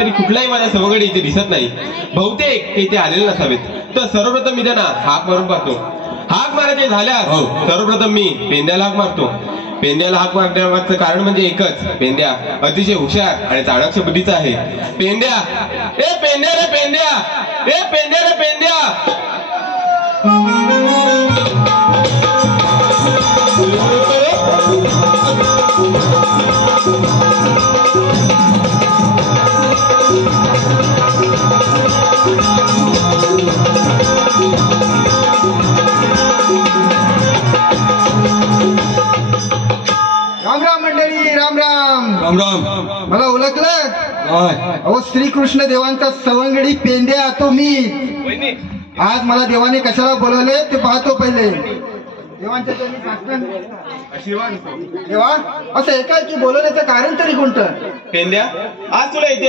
तरी कुठलाही माझ्या सवंगडी इथे दिसत नाही. बहुतेक ते इथे आलेले नसावेत. तर सर्वप्रथम मी त्यांना हाक मारून पाहतो. हाक मारायचे झाल्यास सर्वप्रथम मी पेंद्याला हाक मारतो. पेंद्याला हाक मारण्यामागचं कारण म्हणजे एकच, पेंद्या अतिशय हुशार आणि चाणाक्ष बुद्धीचा आहे. पेंद्या, ए पेंद्या रे पेंद्या, ए पेंद्या रे पेंद्या. राम राम मंडळी, राम राम राम राम. मला ओळखलं? अहो श्रीकृष्ण देवांचा सवंगडी पेंद्या तो मी. आज मला देवाने कशाला बोलवले ते पाहतो पहिले. देवांच्या चरणी साष्टांग देवा, असं एकाएकी बोलवण्याचं कारण तरी कोणतं? पेंद्या, आज तुला इथे